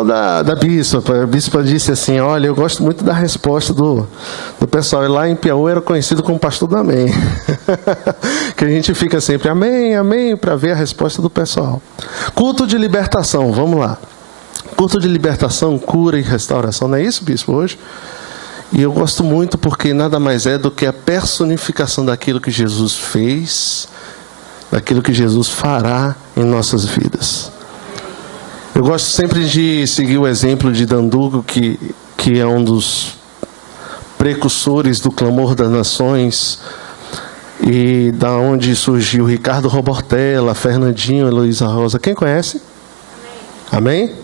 igual da bispa. A bispa disse assim, olha, eu gosto muito da resposta do pessoal. E lá em Piauí era conhecido como pastor do amém. Que a gente fica sempre amém, amém, para ver a resposta do pessoal. Culto de libertação, vamos lá. Culto de libertação, cura e restauração. Não é isso, bispo, hoje? E eu gosto muito porque nada mais é do que a personificação daquilo que Jesus fez, daquilo que Jesus fará em nossas vidas. Eu gosto sempre de seguir o exemplo de Dandugo, que é um dos precursores do clamor das nações, e da onde surgiu Ricardo Robortella, Fernandinho, Heloísa Rosa. Quem conhece? Amém?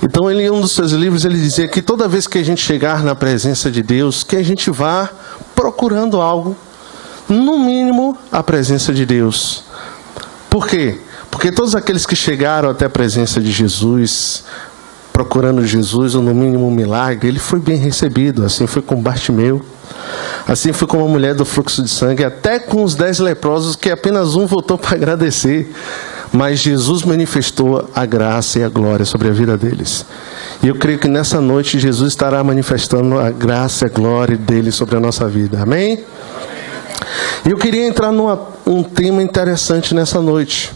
Então, em um dos seus livros, ele dizia que toda vez que a gente chegar na presença de Deus, que a gente vá procurando algo, no mínimo, a presença de Deus. Por quê? Porque todos aqueles que chegaram até a presença de Jesus, procurando Jesus, ou no mínimo um milagre, ele foi bem recebido. Assim foi com Bartimeu, assim foi com a mulher do fluxo de sangue, até com os 10 leprosos, que apenas um voltou para agradecer. Mas Jesus manifestou a graça e a glória sobre a vida deles. E eu creio que nessa noite Jesus estará manifestando a graça e a glória dele sobre a nossa vida. Amém? E eu queria entrar num tema interessante nessa noite.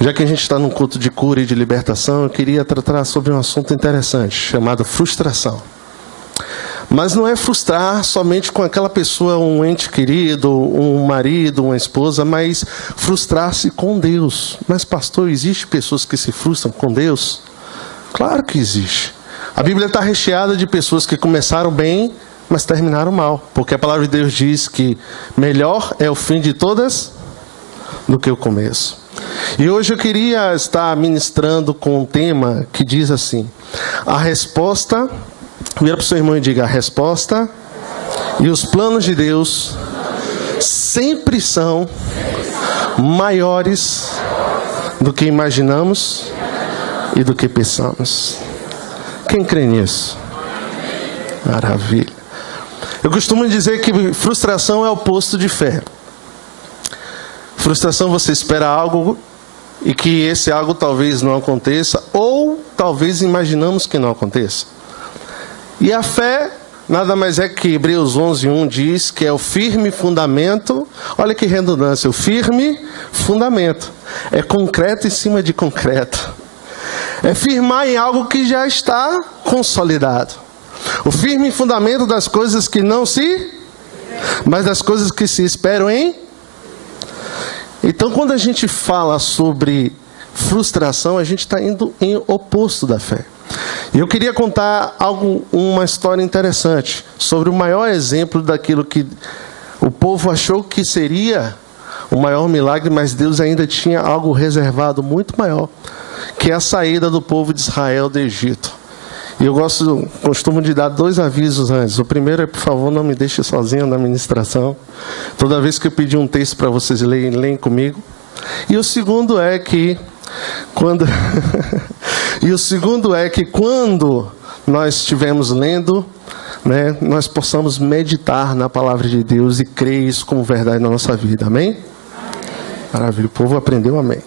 Já que a gente está num culto de cura e de libertação, eu queria tratar sobre um assunto interessante, chamado frustração. Mas não é frustrar somente com aquela pessoa, um ente querido, um marido, uma esposa, mas frustrar-se com Deus. Mas, pastor, existe pessoas que se frustram com Deus? Claro que existe. A Bíblia está recheada de pessoas que começaram bem, mas terminaram mal. Porque a palavra de Deus diz que melhor é o fim de todas do que o começo. E hoje eu queria estar ministrando com um tema que diz assim: a resposta... Vira para o seu irmão e diga: a resposta e os planos de Deus sempre são maiores do que imaginamos e do que pensamos. Quem crê nisso? Maravilha. Eu costumo dizer que frustração é o oposto de fé. Frustração, você espera algo e que esse algo talvez não aconteça, ou talvez imaginamos que não aconteça. E a fé nada mais é que Hebreus 11:1 diz que é o firme fundamento. Olha que redundância, o firme fundamento. É concreto em cima de concreto. É firmar em algo que já está consolidado. O firme fundamento das coisas que não se... mas das coisas que se esperam em... Então, quando a gente fala sobre frustração, a gente está indo em oposto da fé. E eu queria contar uma história interessante sobre o maior exemplo daquilo que o povo achou que seria o maior milagre, mas Deus ainda tinha algo reservado muito maior, que é a saída do povo de Israel do Egito. E eu costumo de dar 2 avisos antes. O primeiro é, por favor, não me deixe sozinho na ministração. Toda vez que eu pedir um texto para vocês leem comigo. E o segundo é que quando nós estivermos lendo, né, nós possamos meditar na palavra de Deus e crer isso como verdade na nossa vida. Amém? Maravilha, o povo aprendeu, amém.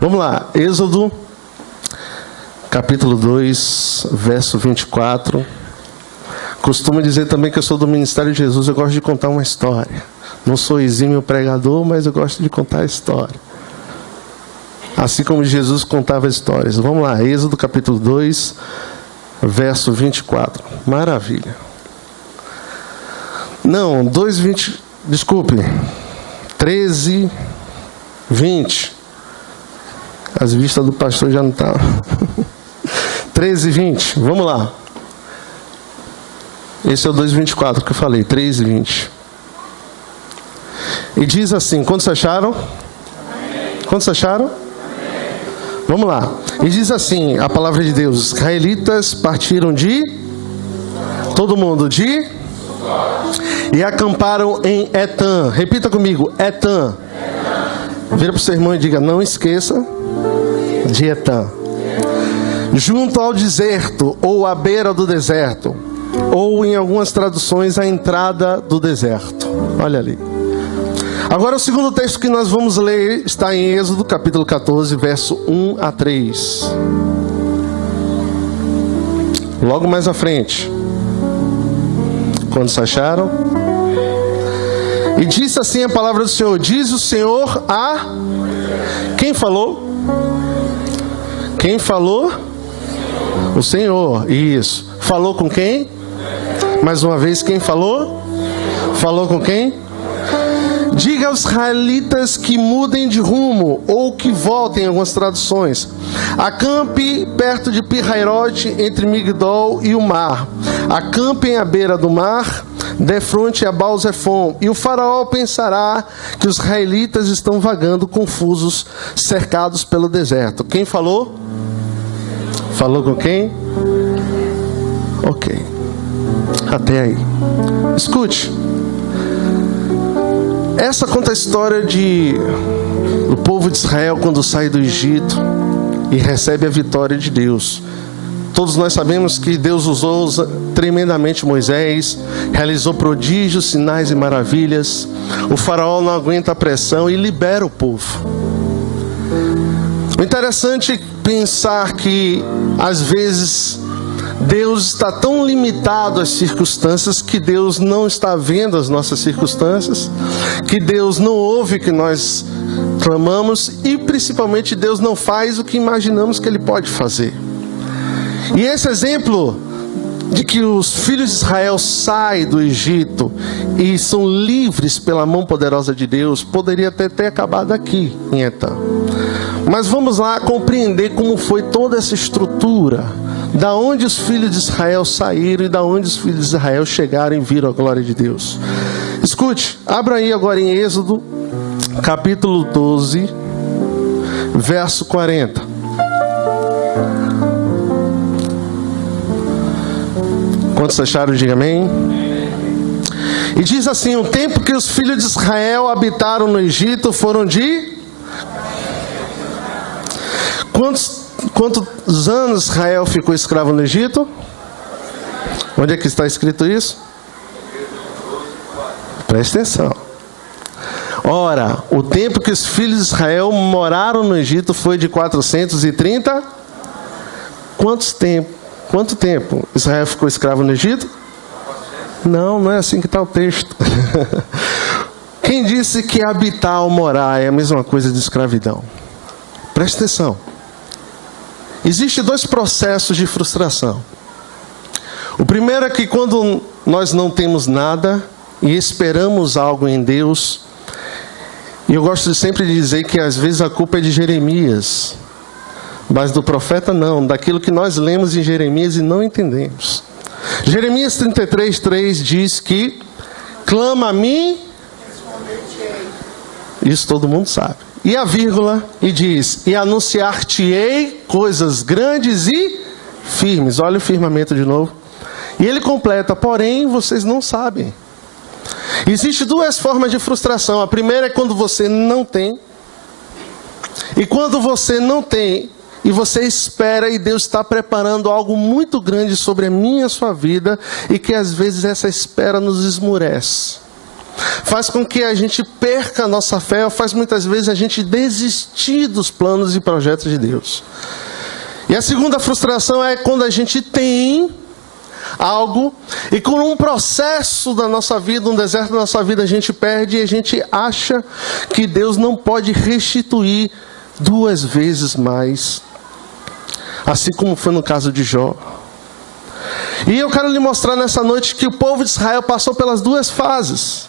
Vamos lá, Êxodo, capítulo 2, verso 24. Costumo dizer também que eu sou do Ministério de Jesus, eu gosto de contar uma história. Não sou exímio pregador, mas eu gosto de contar a história. Assim como Jesus contava histórias. Vamos lá, Êxodo capítulo 2, verso 24. Maravilha. Não, 2:20, desculpe. 13, 20. As vistas do pastor já não estão. 13, 20. Vamos lá. Esse é o 2:24 que eu falei, 13, 20. E diz assim, quantos acharam? Quantos acharam? Vamos lá. E diz assim, a palavra de Deus: os israelitas partiram de... todo mundo de... e acamparam em Etã. Repita comigo, Etã. Vira para o seu irmão e diga: não esqueça de Etã. Junto ao deserto, ou à beira do deserto, ou em algumas traduções, a entrada do deserto. Olha ali. Agora o segundo texto que nós vamos ler está em Êxodo capítulo 14, verso 1 a 3. Logo mais à frente. Quando se acharam? E disse assim a palavra do Senhor. Diz o Senhor a... Quem falou? Quem falou? O Senhor. Isso. Falou com quem? Mais uma vez, quem falou? Falou com quem? Diga aos israelitas que mudem de rumo, ou que voltem, em algumas traduções. Acampe perto de Pi-Hairote, entre Migdol e o mar. Acampem à beira do mar, defronte a Baal-Zephon. E o faraó pensará que os israelitas estão vagando confusos, cercados pelo deserto. Quem falou? Falou com quem? Ok. Até aí. Escute. Essa conta a história do povo de Israel quando sai do Egito e recebe a vitória de Deus. Todos nós sabemos que Deus usou tremendamente Moisés, realizou prodígios, sinais e maravilhas. O faraó não aguenta a pressão e libera o povo. O interessante é pensar que, às vezes, Deus está tão limitado às circunstâncias que Deus não está vendo as nossas circunstâncias, que Deus não ouve o que nós clamamos e, principalmente, Deus não faz o que imaginamos que Ele pode fazer. E esse exemplo de que os filhos de Israel saem do Egito e são livres pela mão poderosa de Deus, poderia até ter acabado aqui em Etam. Mas vamos lá compreender como foi toda essa estrutura, da onde os filhos de Israel saíram e da onde os filhos de Israel chegaram e viram a glória de Deus. Escute, abra aí agora em Êxodo, capítulo 12, verso 40. Quantos acharam, diga amém. E diz assim: o tempo que os filhos de Israel habitaram no Egito foram de... Quantos anos Israel ficou escravo no Egito? Onde é que está escrito isso? Preste atenção. Ora, o tempo que os filhos de Israel moraram no Egito foi de 430. Quanto tempo Israel ficou escravo no Egito? Não é assim que está o texto. Quem disse que habitar ou morar é a mesma coisa de escravidão? Preste atenção. Existem dois processos de frustração. O primeiro é que quando nós não temos nada e esperamos algo em Deus, e eu gosto sempre de dizer que às vezes a culpa é de Jeremias, mas do profeta não, daquilo que nós lemos em Jeremias e não entendemos. Jeremias 33:3 diz que clama a mim, isso todo mundo sabe. E a vírgula, e diz, e anunciar-te-ei coisas grandes e firmes. Olha o firmamento de novo. E ele completa, porém vocês não sabem. Existem duas formas de frustração. A primeira é quando você não tem. E quando você não tem, e você espera, e Deus está preparando algo muito grande sobre a minha e a sua vida, e que às vezes essa espera nos esmurece. Faz com que a gente perca a nossa fé, ou faz muitas vezes a gente desistir dos planos e projetos de Deus. E a segunda frustração é quando a gente tem algo, e com um processo da nossa vida, um deserto da nossa vida, a gente perde e a gente acha que Deus não pode restituir 2 vezes mais. Assim como foi no caso de Jó. E eu quero lhe mostrar nessa noite que o povo de Israel passou pelas 2 fases.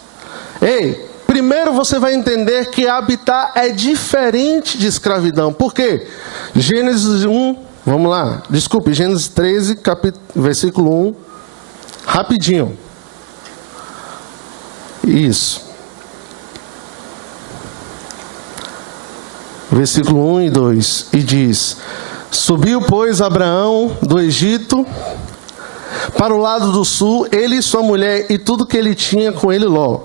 Ei, primeiro você vai entender que habitar é diferente de escravidão. Por quê? Gênesis 1, vamos lá. Desculpe, Gênesis 13, versículo 1. Rapidinho. Isso. Versículo 1 e 2. E diz: subiu, pois, Abraão do Egito para o lado do sul, ele e sua mulher, e tudo que ele tinha com ele, Ló.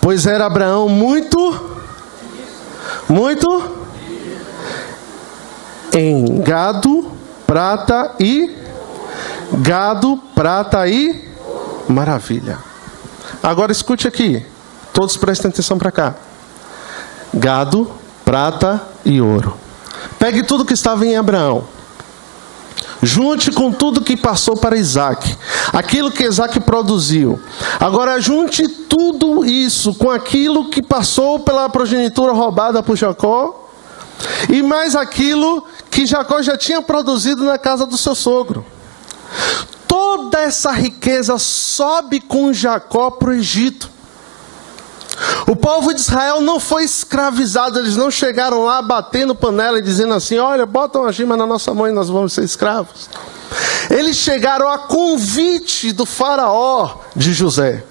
Pois era Abraão muito em gado, prata e maravilha. Agora escute aqui, todos prestem atenção para cá. Gado, prata e ouro. Pegue tudo que estava em Abraão. Junte com tudo que passou para Isaac, aquilo que Isaac produziu. Agora junte tudo isso com aquilo que passou pela progenitura roubada por Jacó, e mais aquilo que Jacó já tinha produzido na casa do seu sogro. Toda essa riqueza sobe com Jacó para o Egito. O povo de Israel não foi escravizado, eles não chegaram lá batendo panela e dizendo assim: olha, bota uma gema na nossa mão e nós vamos ser escravos. Eles chegaram a convite do faraó de José.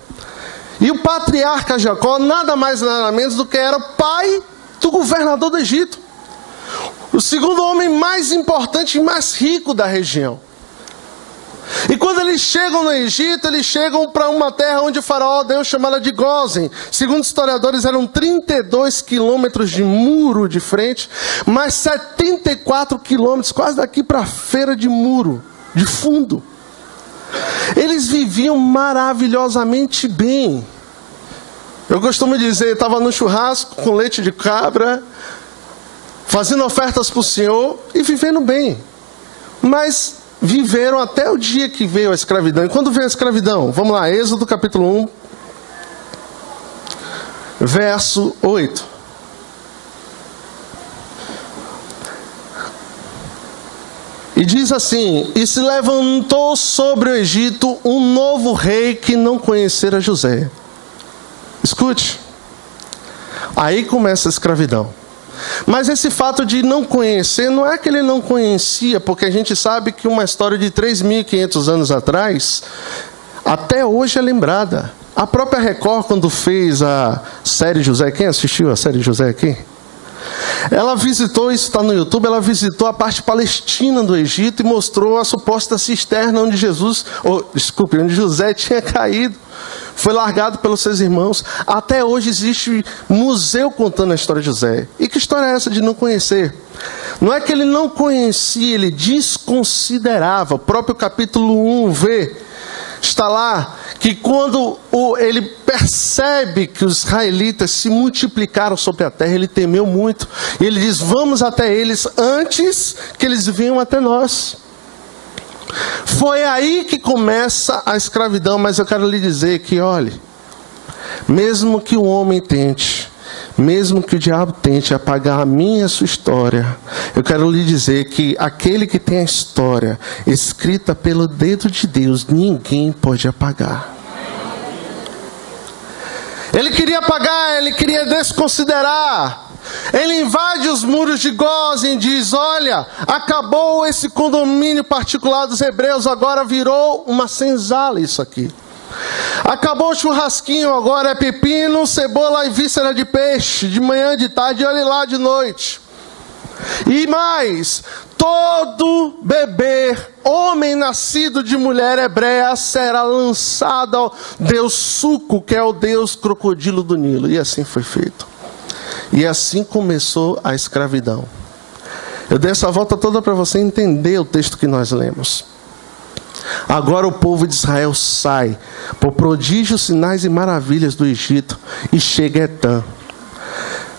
E o patriarca Jacó nada mais nada menos do que era pai do governador do Egito, o segundo homem mais importante e mais rico da região. E quando eles chegam no Egito, eles chegam para uma terra onde o faraó deu, chamada de Gósen. Segundo os historiadores, eram 32 quilômetros de muro de frente, mais 74 quilômetros, quase daqui para a feira de muro, de fundo. Eles viviam maravilhosamente bem. Eu costumo dizer, eu estava no churrasco com leite de cabra, fazendo ofertas para o Senhor e vivendo bem. Mas viveram até o dia que veio a escravidão. E quando veio a escravidão? Vamos lá, Êxodo capítulo 1, verso 8. E diz assim: e se levantou sobre o Egito um novo rei que não conhecera José. Escute, aí começa a escravidão. Mas esse fato de não conhecer, não é que ele não conhecia, porque a gente sabe que uma história de 3.500 anos atrás, até hoje é lembrada. A própria Record, quando fez a série José, quem assistiu a série José aqui? Ela visitou, isso está no YouTube, ela visitou a parte palestina do Egito e mostrou a suposta cisterna onde onde José tinha caído. Foi largado pelos seus irmãos. Até hoje existe museu contando a história de José. E que história é essa de não conhecer? Não é que ele não conhecia, ele desconsiderava. O próprio capítulo 1 está lá, que quando ele percebe que os israelitas se multiplicaram sobre a terra, ele temeu muito. E ele diz: vamos até eles antes que eles venham até nós. Foi aí que começa a escravidão. Mas eu quero lhe dizer que, olhe, mesmo que o homem tente, mesmo que o diabo tente apagar a minha e a sua história, eu quero lhe dizer que aquele que tem a história escrita pelo dedo de Deus, ninguém pode apagar. Ele queria apagar, ele queria desconsiderar. Ele invade os muros de Gósen e diz: olha, acabou esse condomínio particular dos hebreus, agora virou uma senzala isso aqui. Acabou o churrasquinho, agora é pepino, cebola e víscera de peixe, de manhã, de tarde e olha lá de noite. E mais, todo bebê, homem nascido de mulher hebreia, será lançado ao deus Suco, que é o deus crocodilo do Nilo. E assim foi feito. E assim começou a escravidão. Eu dei essa volta toda para você entender o texto que nós lemos. Agora o povo de Israel sai por prodígios, sinais e maravilhas do Egito e chega a Etã.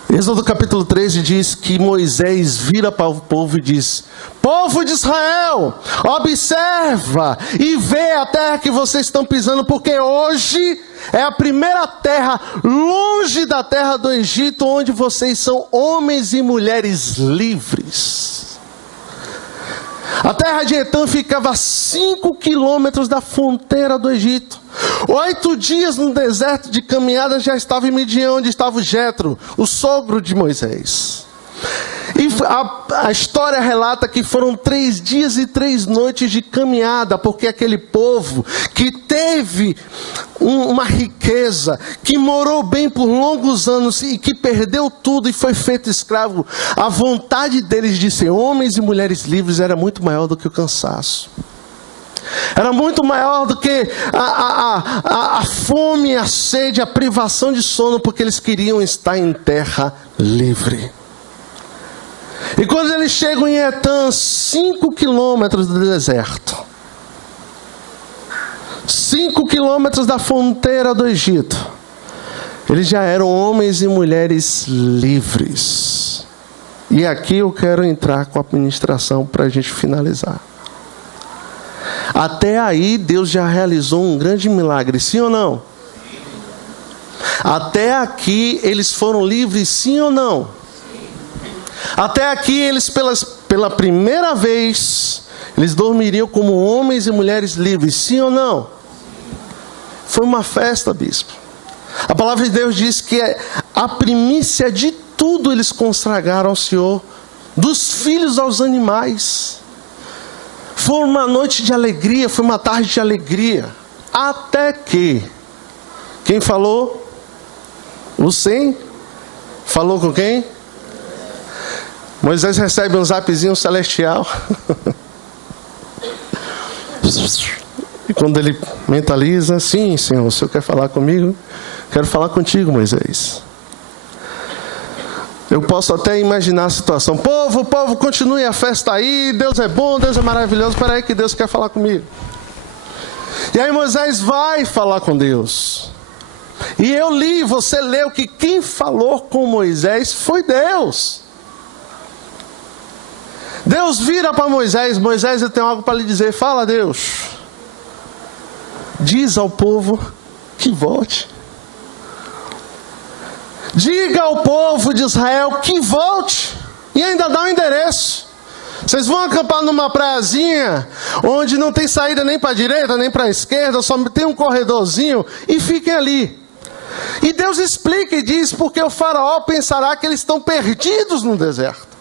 Êxodo capítulo 13 diz que Moisés vira para o povo e diz: povo de Israel, observa e vê a terra que vocês estão pisando, porque hoje é a primeira terra, longe da terra do Egito, onde vocês são homens e mulheres livres. A terra de Etã ficava a 5 quilômetros da fronteira do Egito. 8 dias no deserto de caminhada já estava em Midian, onde estava o Jetro, o sogro de Moisés. E a história relata que foram 3 dias e 3 noites de caminhada, porque aquele povo que teve uma riqueza, que morou bem por longos anos e que perdeu tudo e foi feito escravo, a vontade deles de ser homens e mulheres livres era muito maior do que o cansaço. Era muito maior do que a fome, a sede, a privação de sono, porque eles queriam estar em terra livre. E quando eles chegam em Etã, 5 quilômetros do deserto, 5 quilômetros da fronteira do Egito, eles já eram homens e mulheres livres. E aqui eu quero entrar com a administração para a gente finalizar. Até aí Deus já realizou um grande milagre, sim ou não? Até aqui eles foram livres, sim ou não? Até aqui eles pela primeira vez, eles dormiriam como homens e mulheres livres, sim ou não? Foi uma festa, bispo. A palavra de Deus diz que a primícia de tudo eles consagraram ao Senhor, dos filhos aos animais. Foi uma noite de alegria, foi uma tarde de alegria. Até que, quem falou? O Sem. Falou com quem? Moisés recebe um zapzinho celestial. E quando ele mentaliza, sim, Senhor, o Senhor quer falar comigo? Quero falar contigo, Moisés. Eu posso até imaginar a situação. Povo, continue a festa aí. Deus é bom, Deus é maravilhoso. Espera aí que Deus quer falar comigo. E aí Moisés vai falar com Deus. E eu li, você leu que quem falou com Moisés foi Deus. Deus vira para Moisés. Moisés, eu tenho algo para lhe dizer. Fala, Deus. Diz ao povo que volte. Diga ao povo de Israel que volte. E ainda dá um endereço. Vocês vão acampar numa praiazinha, onde não tem saída nem para a direita, nem para a esquerda, só tem um corredorzinho, e fiquem ali. E Deus explica e diz, porque o faraó pensará que eles estão perdidos no deserto.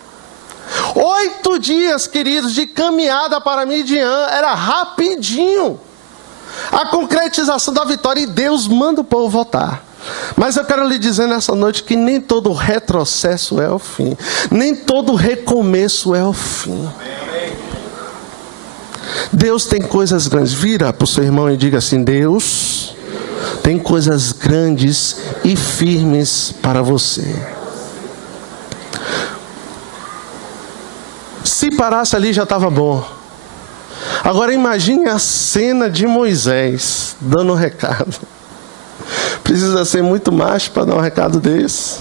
8 dias, queridos, de caminhada para Midian, era rapidinho. A concretização da vitória, e Deus manda o povo voltar. Mas eu quero lhe dizer nessa noite que nem todo retrocesso é o fim. Nem todo recomeço é o fim. Deus tem coisas grandes. Vira para o seu irmão e diga assim: Deus tem coisas grandes e firmes para você. Se parasse ali já estava bom. Agora imagine a cena de Moisés dando um recado. Precisa ser muito macho para dar um recado desse.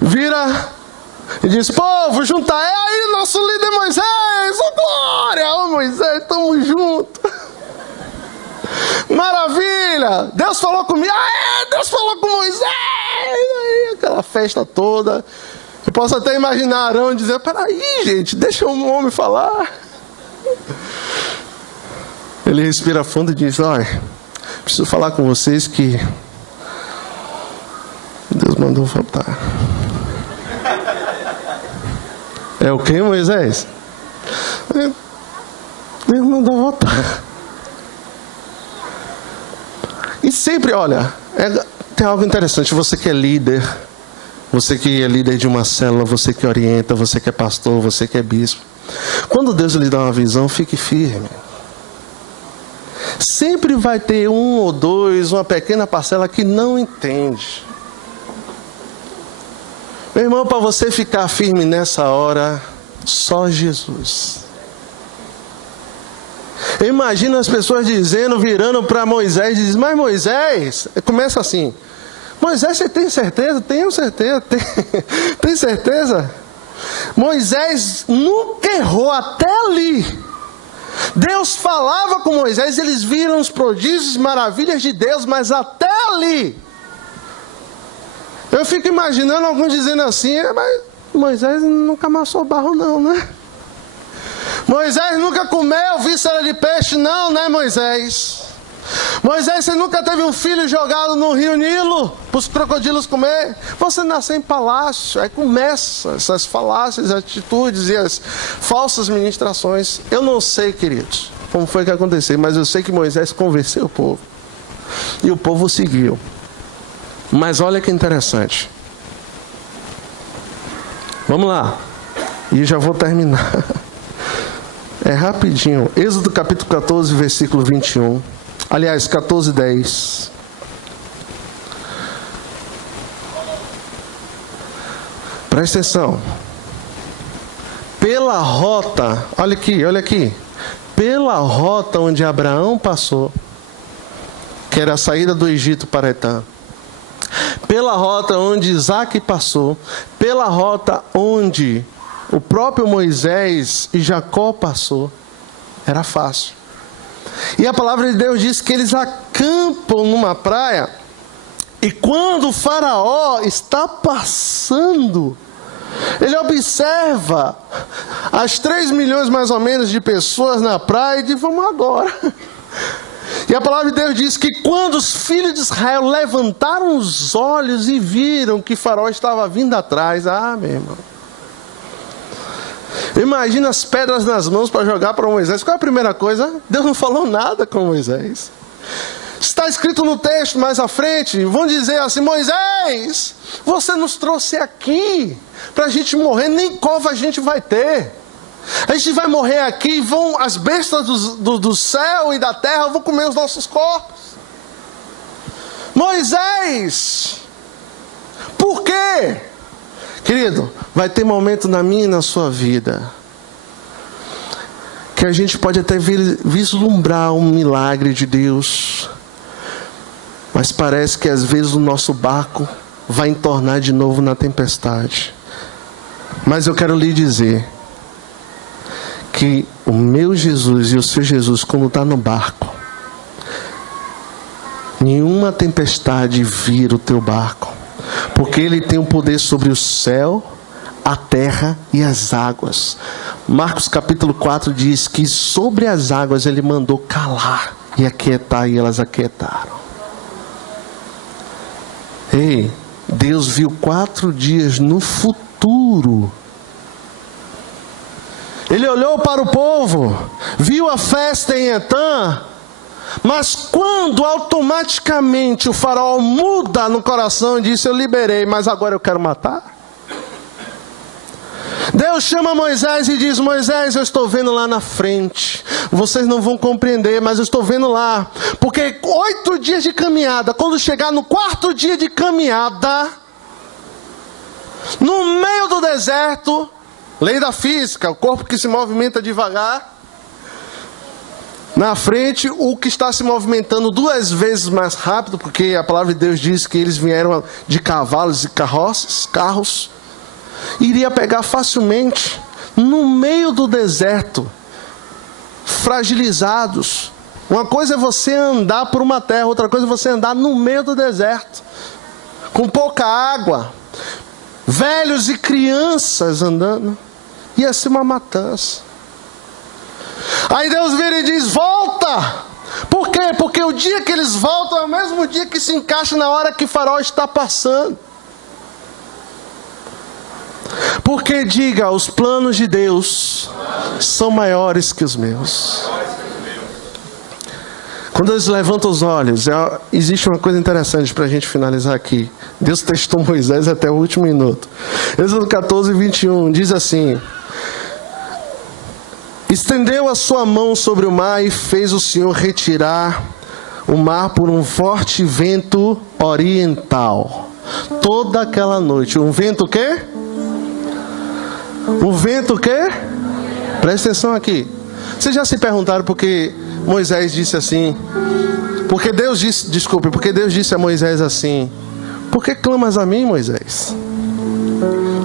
Vira e diz: povo, junta aí nosso líder Moisés. Ô glória, ô Moisés, estamos juntos. Maravilha, Deus falou comigo. Deus falou com Moisés. Aí, aquela festa toda. Eu posso até imaginar Arão dizer: peraí, gente, deixa um homem falar. Ele respira fundo e diz: olha, preciso falar com vocês que Deus mandou voltar. É o que, Moisés? Deus mandou voltar. E sempre, olha, tem algo interessante. Você que é líder, você que é líder de uma célula, você que orienta, você que é pastor, você que é bispo. Quando Deus lhe dá uma visão, fique firme. Sempre vai ter um ou dois, uma pequena parcela que não entende. Meu irmão, para você ficar firme nessa hora, só Jesus. Imagina as pessoas dizendo, virando para Moisés, diz: mas Moisés, começa assim: Moisés, você tem certeza? Tenho certeza. Tem certeza? Moisés nunca errou até ali. Deus falava com Moisés, eles viram os prodígios e maravilhas de Deus, mas até ali. Eu fico imaginando alguns dizendo assim: mas Moisés nunca amassou barro não, né? Moisés nunca comeu víscera de peixe não, né, Moisés? Moisés, você nunca teve um filho jogado no rio Nilo para os crocodilos comer? Você nasceu em palácio. Aí começa essas falácias, atitudes e as falsas ministrações. Eu não sei, queridos, como foi que aconteceu, mas eu sei que Moisés convenceu o povo. E o povo seguiu. Mas olha que interessante. Vamos lá. E já vou terminar. É rapidinho. Êxodo capítulo 14, versículo 21. Aliás, 14:10. Presta atenção. Pela rota, olha aqui. Pela rota onde Abraão passou, que era a saída do Egito para Etã. Pela rota onde Isaac passou. Pela rota onde o próprio Moisés e Jacó passou. era fácil. E a palavra de Deus diz que eles acampam numa praia, e quando o faraó está passando, ele observa as 3 milhões mais ou menos de pessoas na praia e diz: vamos agora. E a palavra de Deus diz que quando os filhos de Israel levantaram os olhos e viram que faraó estava vindo atrás, meu irmão, imagina as pedras nas mãos para jogar para Moisés. Qual é a primeira coisa? Deus não falou nada com Moisés. Está escrito no texto mais à frente, vão dizer assim: Moisés, você nos trouxe aqui para a gente morrer, nem cova a gente vai ter. A gente vai morrer aqui, vão as bestas do céu e da terra vão comer os nossos corpos. Moisés, por quê? Querido, vai ter momento na minha e na sua vida que a gente pode até vislumbrar um milagre de Deus, mas parece que às vezes o nosso barco vai entornar de novo na tempestade. Mas eu quero lhe dizer que o meu Jesus e o seu Jesus, quando está no barco, nenhuma tempestade vira o teu barco, porque Ele tem o poder sobre o céu, a terra e as águas. Marcos capítulo 4 diz que sobre as águas Ele mandou calar e aquietar, e elas aquietaram. Ei, Deus viu 4 dias no futuro. Ele olhou para o povo, viu a festa em Etã, mas quando automaticamente o faraó muda no coração e diz: eu liberei, mas agora eu quero matar. Deus chama Moisés e diz: Moisés, eu estou vendo lá na frente. Vocês não vão compreender, mas eu estou vendo lá. Porque 8 dias de caminhada, quando chegar no 4º dia de caminhada, no meio do deserto, lei da física, o corpo que se movimenta devagar, na frente, o que está se movimentando 2 vezes mais rápido, porque a palavra de Deus diz que eles vieram de cavalos e carros, iria pegar facilmente no meio do deserto, fragilizados. Uma coisa é você andar por uma terra, outra coisa é você andar no meio do deserto, com pouca água, velhos e crianças andando, ia ser uma matança. Aí Deus vira e diz: volta! Por quê? Porque o dia que eles voltam é o mesmo dia que se encaixa na hora que o faraó está passando. Porque diga: os planos de Deus são maiores que os meus. Quando eles levantam os olhos, existe uma coisa interessante para a gente finalizar aqui. Deus testou Moisés até o último minuto. Êxodo 14, 21 diz assim: estendeu a sua mão sobre o mar e fez o Senhor retirar o mar por um forte vento oriental. Toda aquela noite. Um vento o quê? Um vento o quê? Presta atenção aqui. Vocês já se perguntaram por que Moisés disse assim? Porque Deus disse a Moisés assim: por que clamas a mim, Moisés?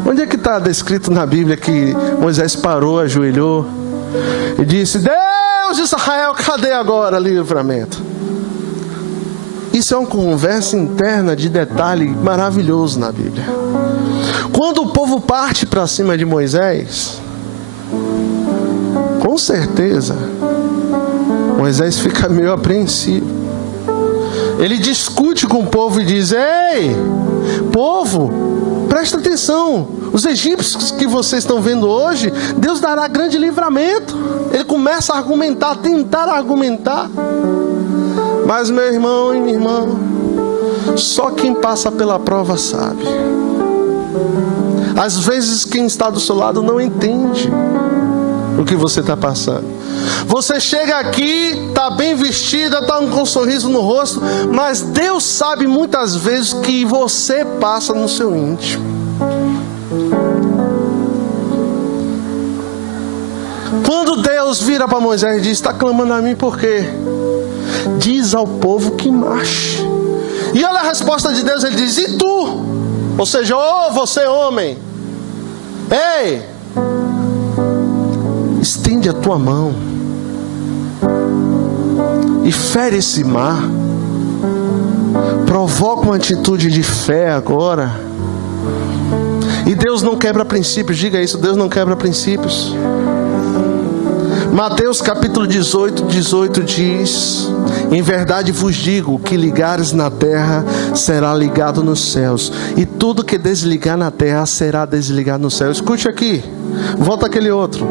Onde é que está descrito na Bíblia que Moisés parou, ajoelhou e disse: Deus de Israel, cadê agora o livramento? Isso é uma conversa interna de detalhe maravilhoso na Bíblia. Quando o povo parte para cima de Moisés, com certeza Moisés fica meio apreensivo. Ele discute com o povo e diz: ei, povo, presta atenção. Os egípcios que vocês estão vendo hoje, Deus dará grande livramento. Ele começa a argumentar, tentar argumentar. Mas meu irmão e minha irmã, só quem passa pela prova sabe. Às vezes quem está do seu lado não entende o que você está passando. Você chega aqui, está bem vestida, está com um sorriso no rosto, mas Deus sabe muitas vezes que você passa no seu íntimo. Quando Deus vira para Moisés e diz: está clamando a mim por quê? Diz ao povo que marche. E olha a resposta de Deus, ele diz: e tu? Ou seja, você homem, ei, estende a tua mão. e fere esse mar. Provoca uma atitude de fé agora. E Deus não quebra princípios. Diga isso, Deus não quebra princípios. Mateus capítulo 18 diz: em verdade vos digo, o que ligares na terra será ligado nos céus, e tudo que desligar na terra será desligado no céu. Escute aqui, volta aquele outro,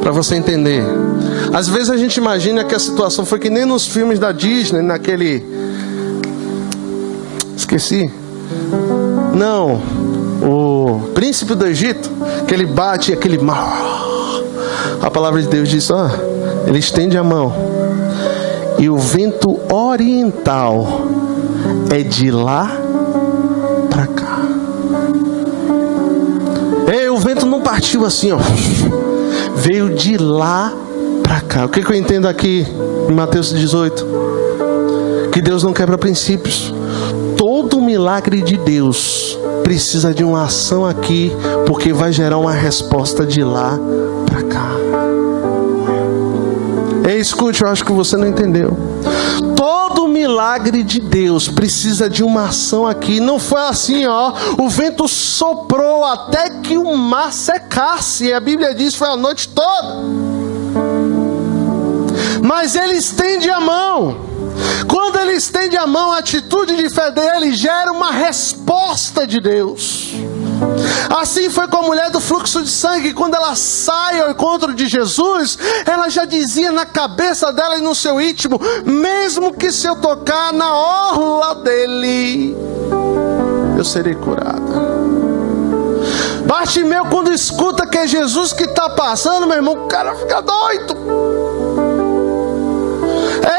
para você entender. Às vezes a gente imagina que a situação foi que nem nos filmes da Disney, naquele... Esqueci. Não, o Príncipe do Egito, que ele bate aquele mar. A palavra de Deus diz, ele estende a mão, e o vento oriental é de lá para cá. O vento não partiu assim, veio de lá para cá. O que eu entendo aqui em Mateus 18? Que Deus não quebra princípios. Todo milagre de Deus precisa de uma ação aqui, porque vai gerar uma resposta de lá para cá. Escute, eu acho que você não entendeu. Todo milagre de Deus precisa de uma ação aqui. Não foi assim, o vento soprou até que o mar secasse. E a Bíblia diz que foi a noite toda. Mas ele estende a mão. Quando ele estende a mão, a atitude de fé dele gera uma resposta de Deus. Assim foi com a mulher do fluxo de sangue. Quando ela sai ao encontro de Jesus, ela já dizia na cabeça dela e no seu íntimo: mesmo que se eu tocar na orla dele, eu serei curada. Bartimeu, quando escuta que é Jesus que está passando, meu irmão, o cara fica doido.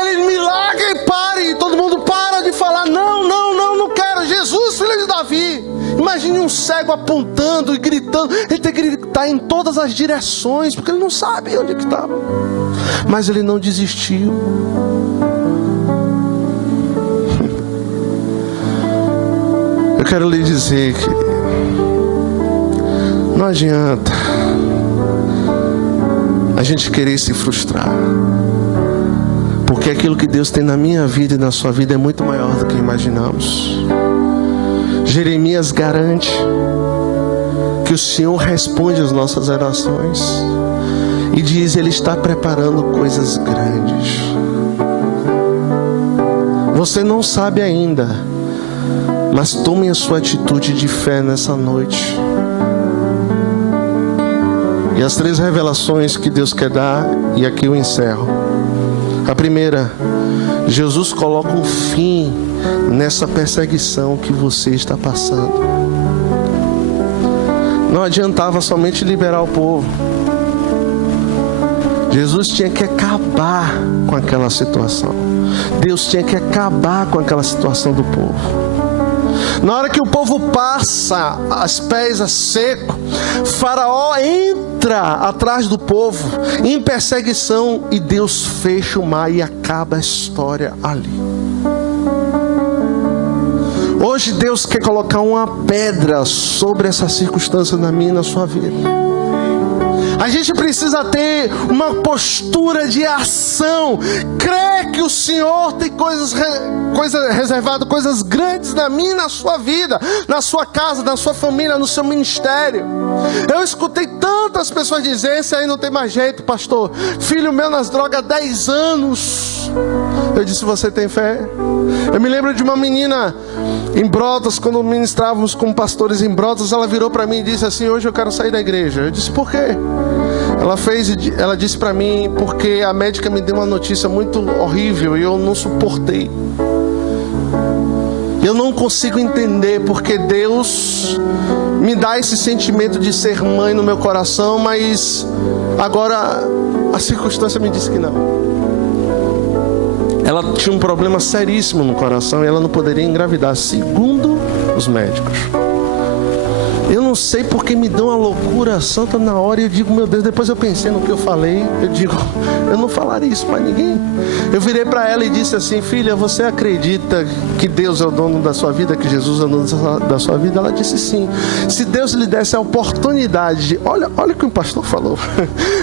Ele milagre e para, e todo mundo para de falar: não quero, Jesus, filho de Davi. Imagine um cego apontando e gritando. Ele tem que gritar em todas as direções, porque ele não sabe onde é que estava. Mas ele não desistiu. Eu quero lhe dizer que não adianta a gente querer se frustrar, porque aquilo que Deus tem na minha vida e na sua vida é muito maior do que imaginamos. Jeremias garante que o Senhor responde às nossas orações e diz: Ele está preparando coisas grandes. Você não sabe ainda, mas tome a sua atitude de fé nessa noite. E as 3 revelações que Deus quer dar, e aqui eu encerro. A primeira: Jesus coloca um fim nessa perseguição que você está passando. Não adiantava somente liberar o povo. Jesus tinha que acabar com aquela situação. Deus tinha que acabar com aquela situação do povo. Na hora que o povo passa as pés a seco, Faraó entra atrás do povo em perseguição, e Deus fecha o mar e acaba a história ali. Hoje Deus quer colocar uma pedra sobre essa circunstância na minha e na sua vida. A gente precisa ter uma postura de ação. Crer que o Senhor tem coisas reservadas, coisas grandes na minha e na sua vida, na sua casa, na sua família, no seu ministério. Eu escutei tantas pessoas dizerem: esse aí não tem mais jeito, pastor. Filho meu nas drogas há 10 anos. Eu disse: você tem fé? Eu me lembro de uma menina em Brotas, quando ministrávamos com pastores em Brotas, ela virou para mim e disse assim: hoje eu quero sair da igreja. Eu disse: por quê? Ela disse para mim: porque a médica me deu uma notícia muito horrível e eu não suportei. Eu não consigo entender porque Deus me dá esse sentimento de ser mãe no meu coração, mas agora a circunstância me disse que não. Ela tinha um problema seríssimo no coração e ela não poderia engravidar, segundo os médicos. Eu não sei porque me deu uma loucura santa na hora. E eu digo, meu Deus, depois eu pensei no que eu falei. Eu digo, eu não falaria isso para ninguém. Eu virei para ela e disse assim: filha, você acredita que Deus é o dono da sua vida? Que Jesus é o dono da sua vida? Ela disse sim. Se Deus lhe desse a oportunidade, olha o que o pastor falou.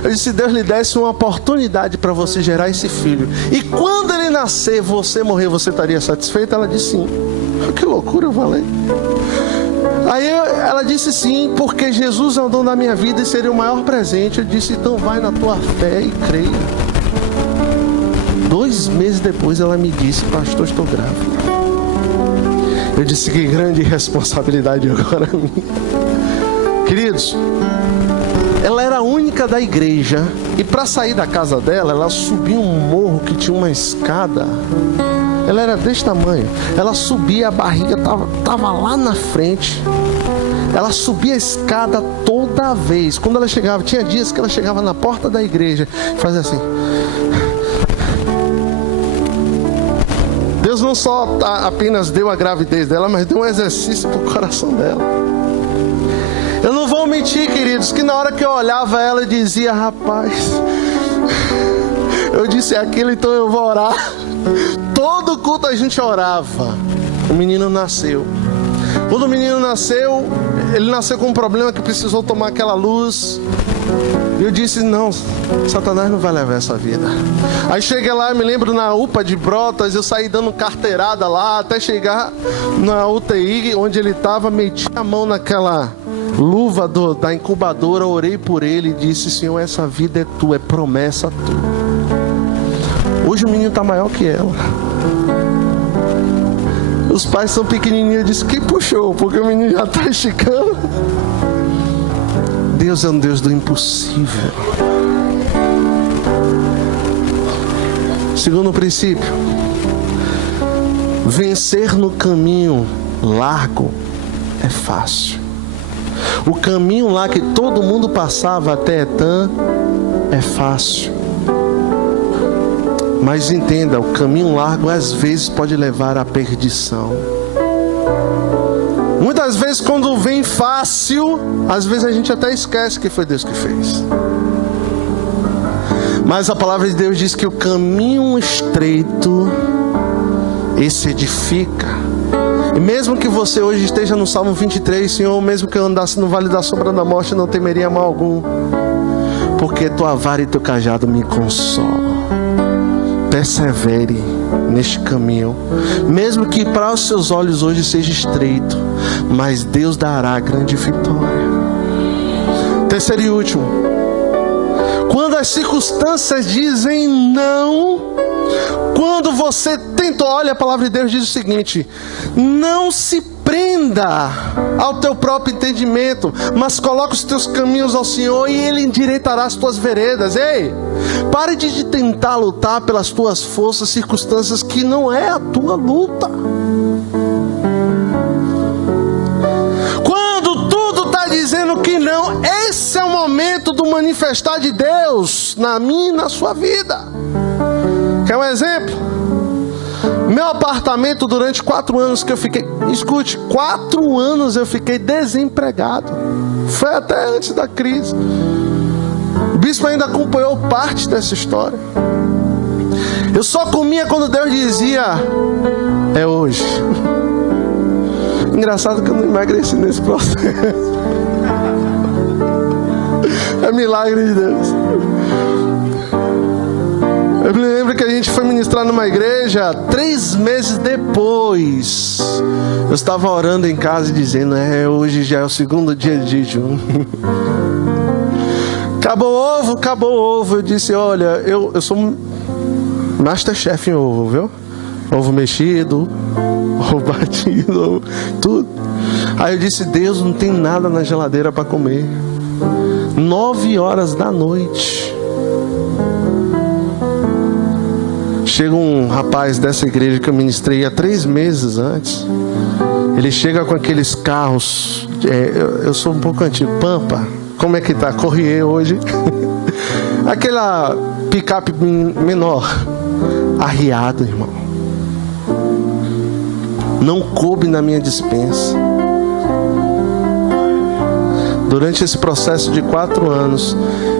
Eu disse, se Deus lhe desse uma oportunidade para você gerar esse filho, e quando ele nascer, você morrer, você estaria satisfeita? Ela disse sim. Que loucura, eu falei. Aí ela disse sim, porque Jesus é o dono da minha vida e seria o maior presente. Eu disse, então vai na tua fé e creia. 2 meses depois ela me disse, pastor, estou grávida. Eu disse, que grande responsabilidade agora minha. Queridos, ela era a única da igreja, e para sair da casa dela, ela subia um morro que tinha uma escada. Ela era desse tamanho. Ela subia, a barriga estava lá na frente. Ela subia a escada toda vez. Quando ela chegava, tinha dias que ela chegava na porta da igreja e fazia assim. Deus não só apenas deu a gravidez dela, mas deu um exercício para o coração dela. Eu não vou mentir, queridos, que na hora que eu olhava ela, eu dizia, rapaz, eu disse aquilo, então eu vou orar. Todo culto a gente orava. O menino nasceu. Quando o menino nasceu, ele nasceu com um problema que precisou tomar aquela luz. E eu disse, não, Satanás não vai levar essa vida. Aí cheguei lá, eu me lembro na UPA de Brotas, eu saí dando carteirada lá, até chegar na UTI onde ele estava, meti a mão naquela luva da incubadora, orei por ele e disse, Senhor, essa vida é tua, é promessa tua. Hoje o menino está maior que ela. Os pais são pequenininhos. Eu disse, quem puxou? Porque o menino já está esticando. Deus é um Deus do impossível. Segundo princípio, vencer no caminho largo é fácil. O caminho lá que todo mundo passava até Etã é fácil. Mas entenda, o caminho largo às vezes pode levar à perdição. Muitas vezes quando vem fácil, às vezes a gente até esquece que foi Deus que fez. Mas a palavra de Deus diz que o caminho estreito, esse edifica. E mesmo que você hoje esteja no Salmo 23, Senhor, mesmo que eu andasse no vale da sombra da morte, não temeria mal algum, porque tua vara e teu cajado me consolam. Persevere neste caminho, mesmo que para os seus olhos hoje seja estreito, mas Deus dará a grande vitória. Terceiro e último, quando as circunstâncias dizem não, quando você tenta, olha, a palavra de Deus diz o seguinte: não se prenda ao teu próprio entendimento, mas coloca os teus caminhos ao Senhor e Ele endireitará as tuas veredas. Ei, pare de tentar lutar pelas tuas forças, circunstâncias que não é a tua luta. Quando tudo está dizendo que não, esse é o momento do manifestar de Deus na minha e na sua vida. Quer um exemplo? Meu apartamento, durante 4 anos que eu fiquei, escute, 4 anos eu fiquei desempregado. Foi até antes da crise. O bispo ainda acompanhou parte dessa história. Eu só comia quando Deus dizia, é hoje. Engraçado que eu não emagreci nesse processo. É milagre de Deus. Eu me lembro que a gente foi ministrar numa igreja, 3 meses depois, eu estava orando em casa e dizendo, hoje já é o 2º dia de jejum. Acabou o ovo. Eu disse, olha, eu sou masterchef em ovo, viu? Ovo mexido, ovo batido, ovo, tudo. Aí eu disse, Deus, não tem nada na geladeira para comer. 9 horas da noite. Chega um rapaz dessa igreja que eu ministrei há 3 meses antes. Ele chega com aqueles carros, eu sou um pouco antigo, Pampa, como é que tá? Corrier hoje. Aquela picape menor, arriado, irmão. Não coube na minha despensa. Durante esse processo de 4 anos,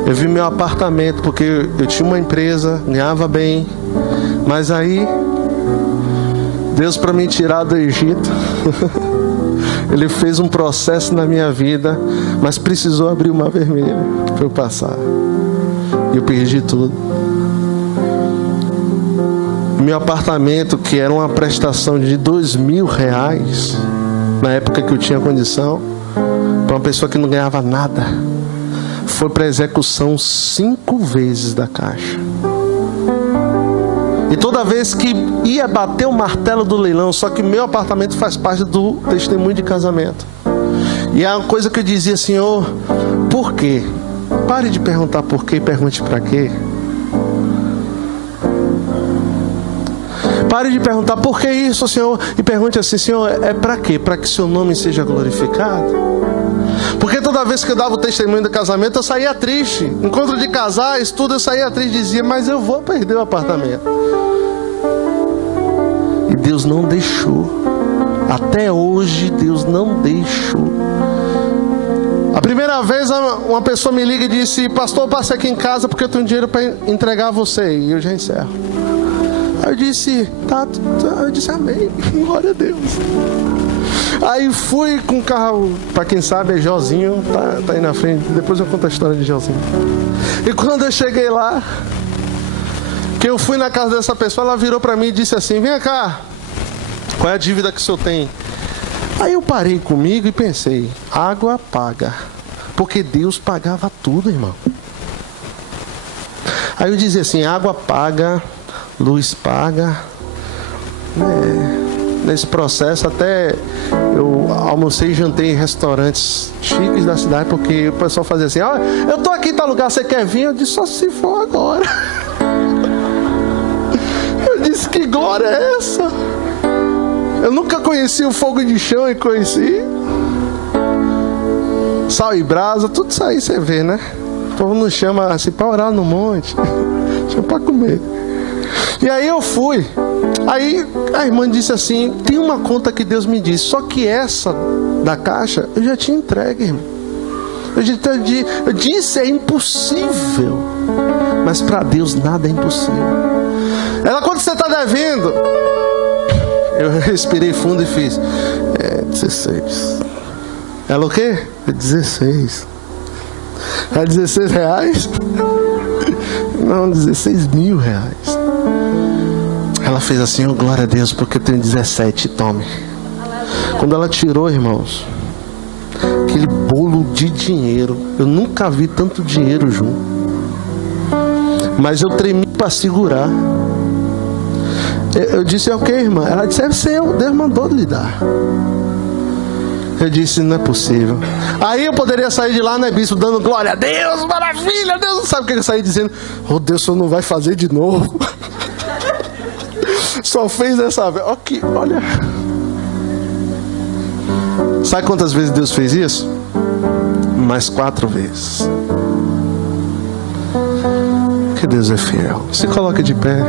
eu vi meu apartamento, porque eu tinha uma empresa, ganhava bem, mas aí, Deus, para me tirar do Egito, Ele fez um processo na minha vida, mas precisou abrir o mar vermelho para eu passar. E eu perdi tudo. Meu apartamento, que era uma prestação de R$2.000, na época que eu tinha condição, para uma pessoa que não ganhava nada, foi para execução 5 vezes da Caixa. E toda vez que ia bater o martelo do leilão, só que meu apartamento faz parte do testemunho de casamento. E é uma coisa que eu dizia: Senhor, por quê? Pare de perguntar por quê e pergunte para quê. Pare de perguntar por que isso, Senhor, e pergunte assim: Senhor, é para quê? Para que seu nome seja glorificado? Porque toda vez que eu dava o testemunho do casamento, eu saía triste. Encontro de casais, tudo, eu saía triste e dizia: mas eu vou perder o apartamento. E Deus não deixou. Até hoje Deus não deixou. A primeira vez uma pessoa me liga e disse: pastor, eu passei aqui em casa porque eu tenho dinheiro para entregar a você. E eu já encerro. Aí eu disse: tá. Eu disse: amém, glória a Deus. Aí fui com o carro, para quem sabe é Jozinho, tá aí na frente, depois eu conto a história de Jozinho. E quando eu cheguei lá, que eu fui na casa dessa pessoa, ela virou para mim e disse assim: vem cá, qual é a dívida que o senhor tem? Aí eu parei comigo e pensei: água paga, porque Deus pagava tudo, irmão. Aí eu dizia assim: água paga, luz paga. Nesse processo até eu almocei e jantei em restaurantes chiques da cidade, porque o pessoal fazia assim: ó, eu tô aqui em tal lugar, você quer vir? Eu disse: só se for agora. Eu disse: que glória é essa? Eu nunca conheci o fogo de chão e conheci sal e brasa, tudo isso aí você vê, né? O povo não chama assim para orar no monte, chama para comer. E aí eu fui. Aí a irmã disse assim: tem uma conta que Deus me disse, só que essa da Caixa eu já tinha entregue, irmão. Eu disse: é impossível. Mas para Deus nada é impossível. Ela: quanto você está devendo? Eu respirei fundo e fiz: 16. Ela: o quê? 16. É 16 reais? Não, 16.000 reais. Ela fez assim: oh, glória a Deus, porque eu tenho 17, tome. Quando ela tirou, irmãos, aquele bolo de dinheiro, eu nunca vi tanto dinheiro junto. Mas eu tremi para segurar. Eu disse: é o que, irmã? Ela disse: é seu, Deus mandou lhe dar. Eu disse: não é possível. Aí eu poderia sair de lá, né, bispo, dando glória a Deus, maravilha, Deus. Não sabe o que eu saí dizendo? Oh, Deus, o senhor não vai fazer de novo. Só fez dessa vez. Ok, olha. Sabe quantas vezes Deus fez isso? Mais 4 vezes. Que Deus é fiel. Se coloque de pé.